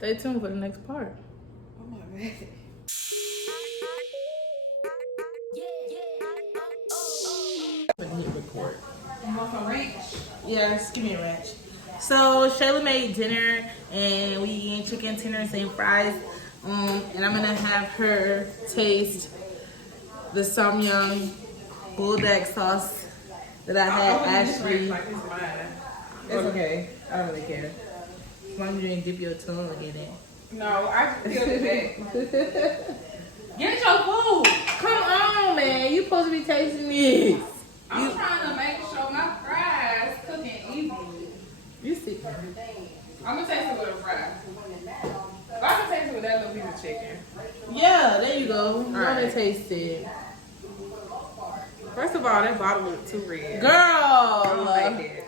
Stay tuned for the next part. Oh my god. Hit record. You want some ranch? Yes, give me a ranch. So Shayla made dinner and we eating chicken tenders and fries. And I'm gonna have her taste the Samyang Buldak sauce that I had Ashley. Like it's mine. It's okay. I don't really care. As long as you didn't dip your tongue in it. No, I feel it. Get your food. Come on, man. You supposed to be tasting this. I'm trying to make sure my fries cooking evenly. You see. I'm gonna taste it with a fry. But I can taste it with that little piece of chicken. Yeah, there you go. You All want to right. taste it. First of all, that bottle looks too red. Girl. I don't like it.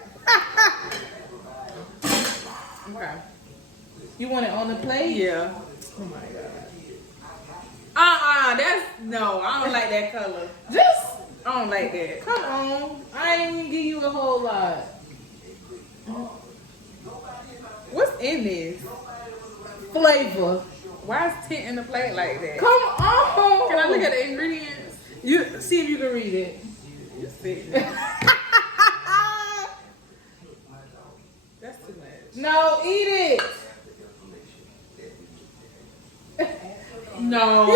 Okay. You want it on the plate? Yeah. Oh my god. That's no. I don't like that color. Just I don't like that. come on. I ain't even give you a whole lot. What's in this? Flavor. Why is tent in the plate like that? Come on. Can I look at the ingredients? You see if you can read it. You sick. That's too much. No, eat it. No.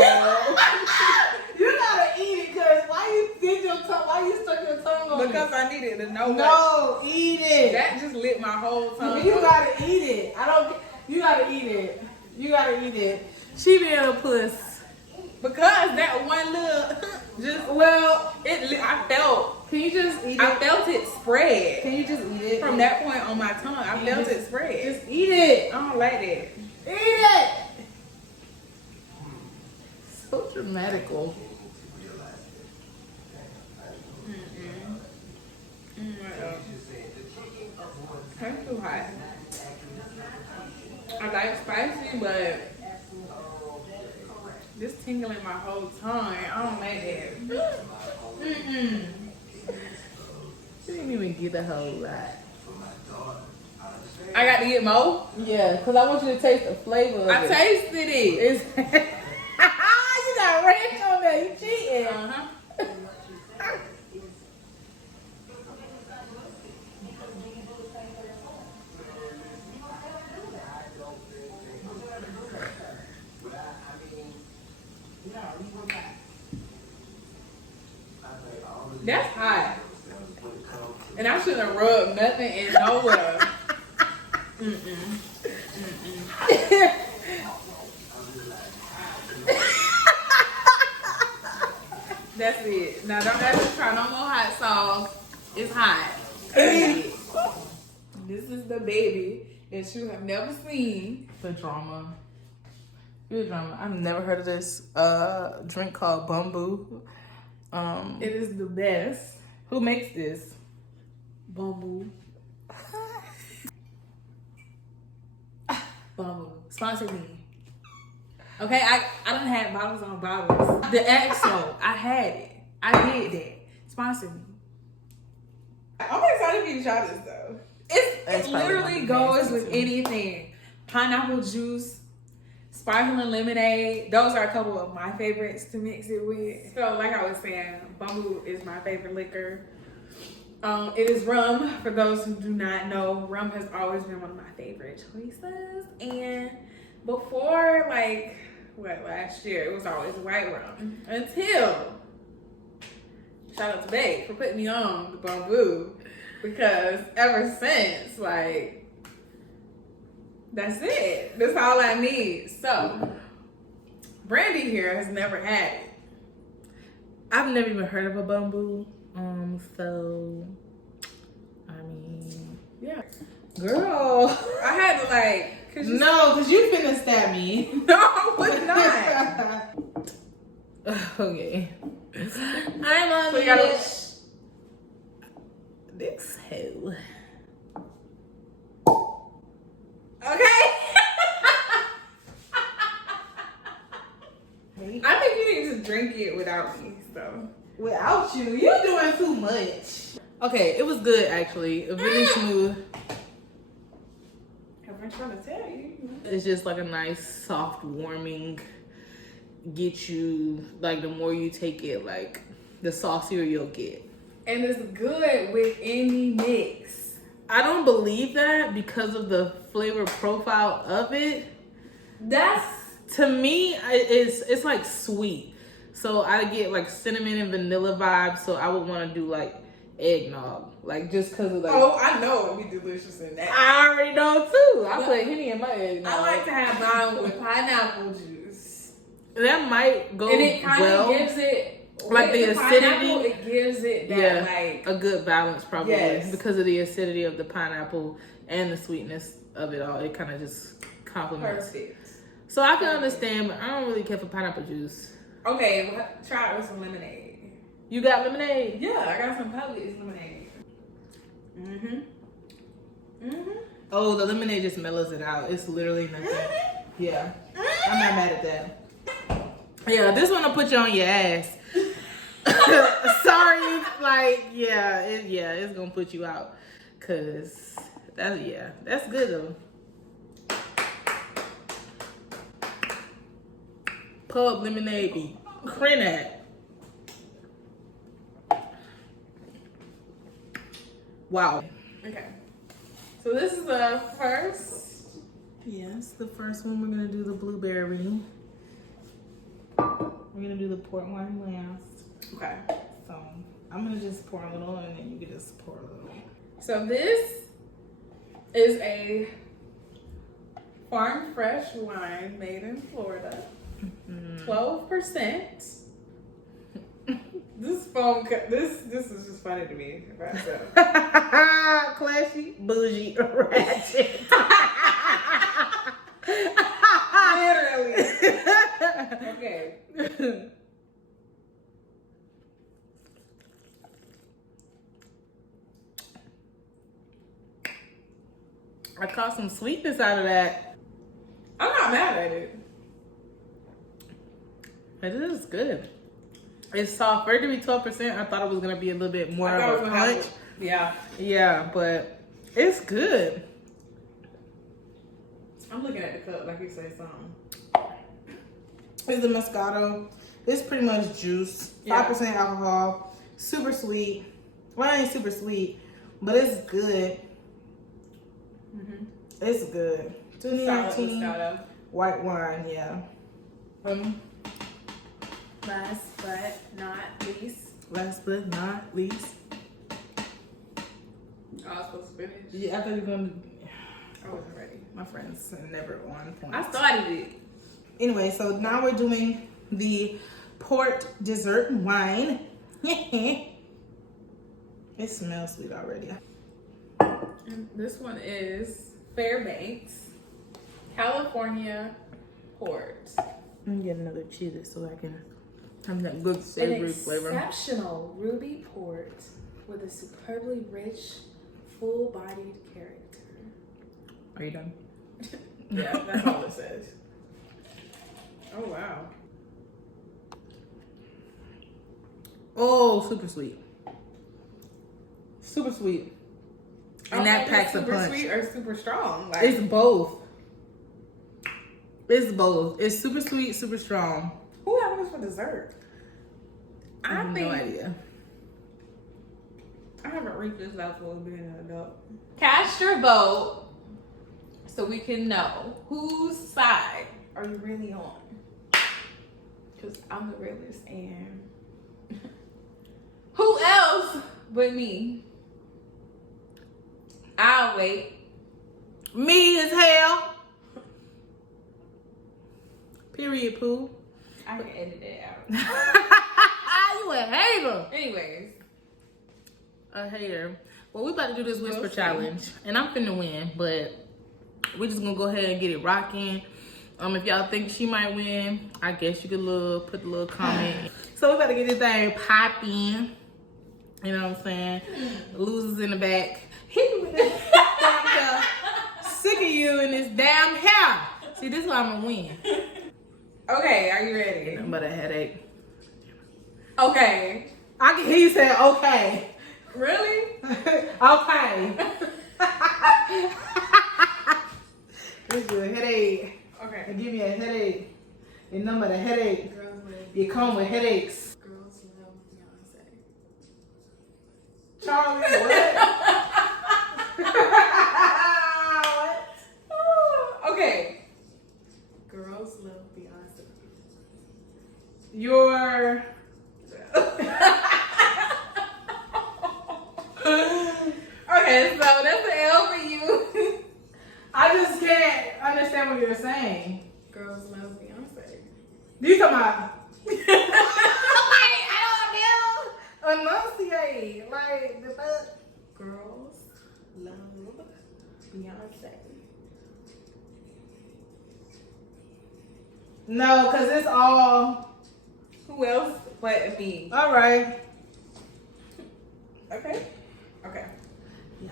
You gotta eat it, cause why you did your tongue? Why you stuck your tongue on Because it? I needed to know. No, eat it. That just lit my whole tongue. You gotta eat it. I don't. You gotta eat it. You gotta eat it. She being a puss. Because that one little just Well, I felt can you just eat I it? felt it spread. Can you just eat it? From that point on my tongue, I felt it spread. Just eat it. I don't like that. Eat it. So dramatical. That's too hot. I like spicy, but this tingling my whole tongue. I don't like that. She didn't even get a whole lot. I got to get more. Yeah, because I want you to taste the flavor of I it. tasted it. It's you got ranch on there. You cheating. Uh-huh. That's hot. And I shouldn't have rubbed nothing in nowhere. That's it. Now don't ever try no more hot sauce. It's hot. Period. This is the baby that you have never seen. The drama. You're a drama. I've never heard of this drink called bamboo. It is the best. Who makes this? Bamboo. Bamboo. Sponsor me. Okay, I done had bottles on bottles. The XO, I had it. I did that. Sponsor me. I'm excited for you to try this though. It literally goes with anything. Pineapple juice, sparkling lemonade. Those are a couple of my favorites to mix it with. So like I was saying, bamboo is my favorite liquor. It is rum. For those who do not know, rum has always been one of my favorite choices. And before last year, it was always white rum. Until, shout out to Babe for putting me on the bamboo. Because ever since, that's it. That's all I need. So, Brandy here has never had it. I've never even heard of a bamboo. So I mean, Yeah. girl. I had to cause you No, because you finna stab me. No, I was not. Okay. I'm on So you gotta- this hoe. Okay. I think you need to drink it without me, so. Without you, you're doing too much. Okay, it was good actually. Really smooth. I'm trying to tell you. It's just like a nice, soft, warming. Get you like the more you take it, like the saucier you'll get. And it's good with any mix. I don't believe that because of the flavor profile of it. That's To me, it's like sweet. So I get like cinnamon and vanilla vibes. So I would want to do like eggnog, like just because of like. Oh, I know it would be delicious in that. I already know too. I put Henny in my eggnog. I like to have mine with pineapple juice. That might go And it kind well. of gives it Like the acidity. Pineapple, it gives it that like a good balance probably. Yes. Because of the acidity of the pineapple and the sweetness of it all. It kind of just complements. Perfect. So I can understand, but I don't really care for pineapple juice. Okay, well, try it with some lemonade. You got lemonade? Yeah, I got some Publix lemonade. Oh, the lemonade just mellows it out. It's literally nothing. Yeah. I'm not mad at that. Yeah, this one will put you on your ass. Sorry, like, it's gonna put you out. Cause that's good though. Pub lemonade be crenat. Wow. Okay. So this is the first. Yes, the first one we're gonna do the blueberry. We're gonna do the port wine last. Okay. So I'm gonna just pour a little and then you can just pour a little. So this is a farm fresh wine made in Florida. 12%. This foam this is just funny to me about myself. Classy, bougie, ratchet. Literally. Okay. I caught some sweetness out of that. I'm not mad at it. It is good. It's soft. For it to be 12%, I thought it was gonna be a little bit more I thought of it a was gonna punch. have- Yeah. Yeah, but it's good. I'm looking at the cup like you say something. It's the Moscato. It's pretty much juice. 5% alcohol. Super sweet. Well, it ain't super sweet, but it's good. It's good. 2019 Moscato. white wine, yeah. Last but not least. Last but not least. Oh, I was supposed to finish. Yeah, I thought you were gonna. I wasn't ready. My friends are never on point. I started it. Anyway, so now we're doing the port dessert wine. It smells sweet already. And this one is Fairbanks, California port. Let me get another cheese so I can have that good savory flavor. Exceptional ruby port with a superbly rich, full-bodied character. Are you done? Yeah, that's all it says. Oh, wow. Oh, super sweet. Super sweet. And that packs a punch. Super sweet or super strong? Like, It's both. It's both. It's super sweet, super strong. who having this for dessert? I have no idea. I haven't reached this level of being an adult. Cast your vote so we can know whose side are you really on. Because I'm the realist and who else but me? I'll wait. Me as hell. Period, poo. I can edit it out. You a hater. Anyways. A hater. Well, we about to do this whisper We'll see. challenge. And I'm finna win, but we're just gonna go ahead and get it rocking. If y'all think she might win, I guess you could put the little comment. So we about to get this thing popping. You know what I'm saying? Losers in the back. Hit me with this damn hair. Sick of you in this damn hair. See, this is why I'm gonna win. Okay, are you ready? Nothing but a headache. Okay. I can hear you say okay. Really? Okay. Gives you a headache. Okay. It give me a headache. Your number the headache. Girls love You come with headaches. Girls love Beyonce. Charlie, what? What? Okay. Girls love Beyonce. Your Okay, so that's an L for you. I just can't understand what you're saying. Girls love Beyonce. You talking about? I don't know. Enunciate. Like the fuck? Girls love Beyonce. No, cause it's all. Who else but me? All right. Okay. Okay. Yeah.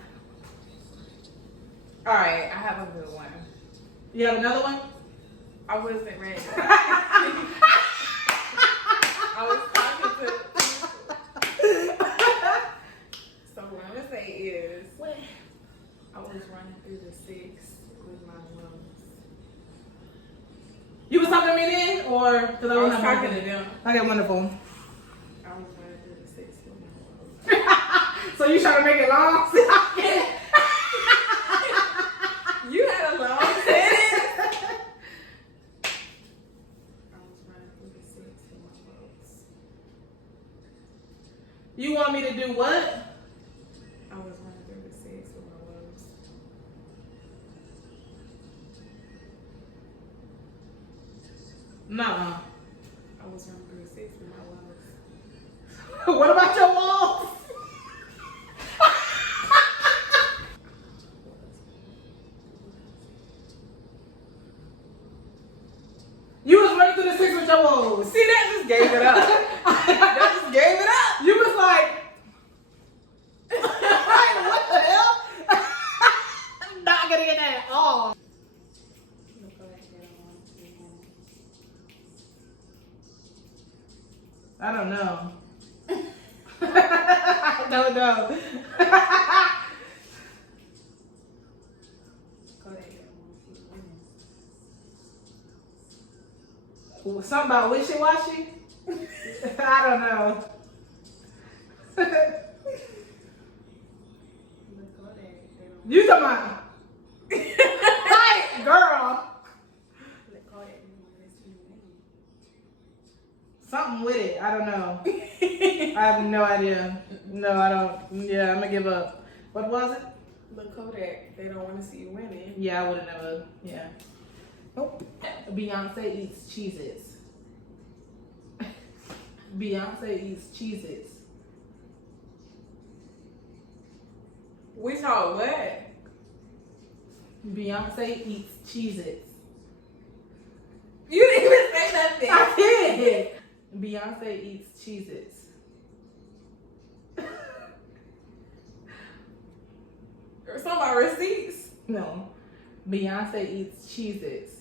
All right. I have a good one. You have another one? I wasn't ready. I was talking to. So what I'm gonna say is, I was running through the 6 with my lungs. You was talking to me then, or because I was talking to them. Okay, wonderful. I was running through the 6 with my lungs. So you trying to make it long? You had a long sentence. I was running through the 6 with my lungs. You want me to do what? I was running through the 6 with my lungs. Nuh-uh. I was running through the 6 with my lungs. What about your walls? You was running through the 6 with your walls. See, that just gave it up. That just gave it up. You was like, what the hell? I'm not gonna get that at all. I don't know. I don't know. Something about wishy-washy? I don't know. You talking about? Right, girl. Something with it. I don't know. I have no idea. No, I don't. Yeah, I'm gonna give up. What was it? The Kodak, they don't want to see you winning. Yeah, I would have never. Yeah. Nope. Beyonce eats Cheez-Its. Beyonce eats Cheez-Its. We saw what? Beyonce eats Cheez-Its. You didn't even say nothing. I did. Beyonce eats Cheez-Its. Or something about receipts. No. Beyonce eats Cheez-Its.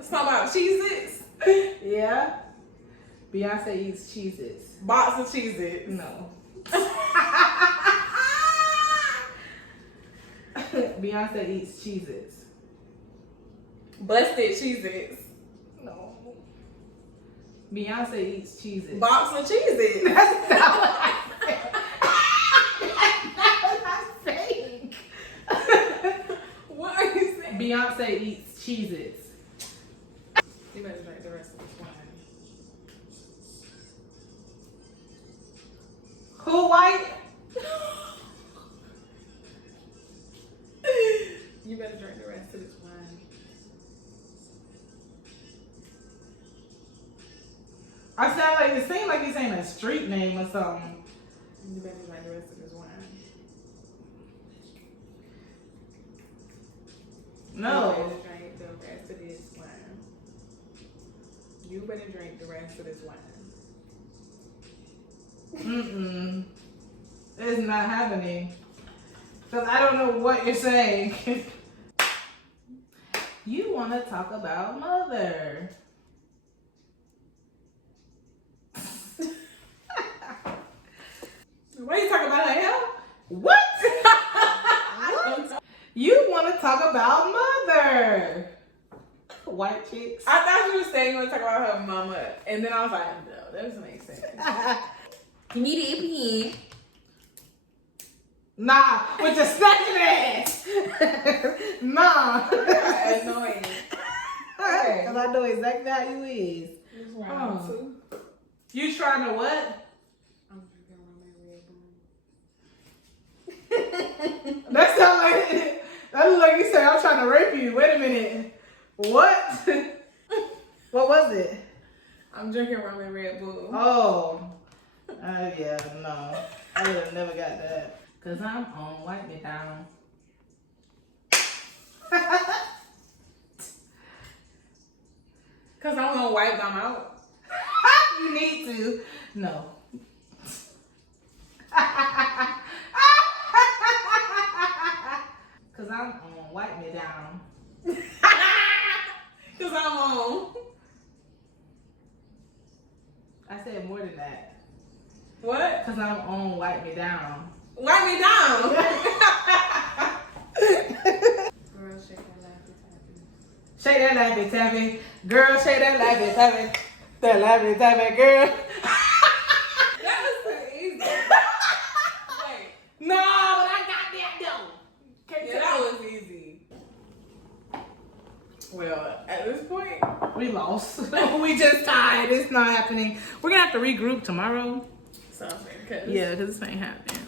Something about Cheez-Its. Yeah. Beyonce eats Cheez-Its. Box of Cheez-Its. No. Beyonce eats Cheez-Its. Busted Cheez-Its. No. Beyonce eats Cheez-Its. Box of Cheez-Its. That's not what I said. That's what I'm saying. What are you saying? Beyonce eats Cheez-Its. You better drink the rest of this wine. Who white? You better drink the rest of this wine. I sound like it seemed like you're saying a street name or something. You better drink the rest of this wine. No. You better drink the rest of this wine. You better drink the rest of this wine. Mm-mm. It's not happening. Because I don't know what you're saying. You want to talk about mother. Why are you talking about her hair? What? I don't know. You want to talk about mother. White chicks. I thought you were saying you want to talk about her mama. And then I was like, no, that doesn't make sense. Give me the pen. Nah, with your snatching ass. Nah. Annoying. Okay. Because I know exactly how you is. You trying to what? I'm drinking on my Red Bull. That sound like that look like you said I'm trying to rape you. Wait a minute. What? What was it? I'm drinking rum and Red Bull. Oh. Yeah, no. I would have never got that. Cause I'm on wipe me down. Cause I'm gonna wipe them out. You need to. No. Cause I'm on wipe me down. Cause I'm on. I said more than that. What? Cause I'm on wipe me down. Wipe me down. Girl, shake that lappy tappy. Shake that lappy tappy. Girl, shake that lappy tappy. That lappy tappy, girl. That was so easy. Wait. No, I got that though. Yeah, that was easy. Well, at this point, We lost. We just tied. It's not happening. We're gonna have to regroup tomorrow. something. Cause Yeah, because this ain't happening.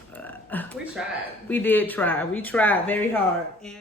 we tried. We did try. We tried very hard. And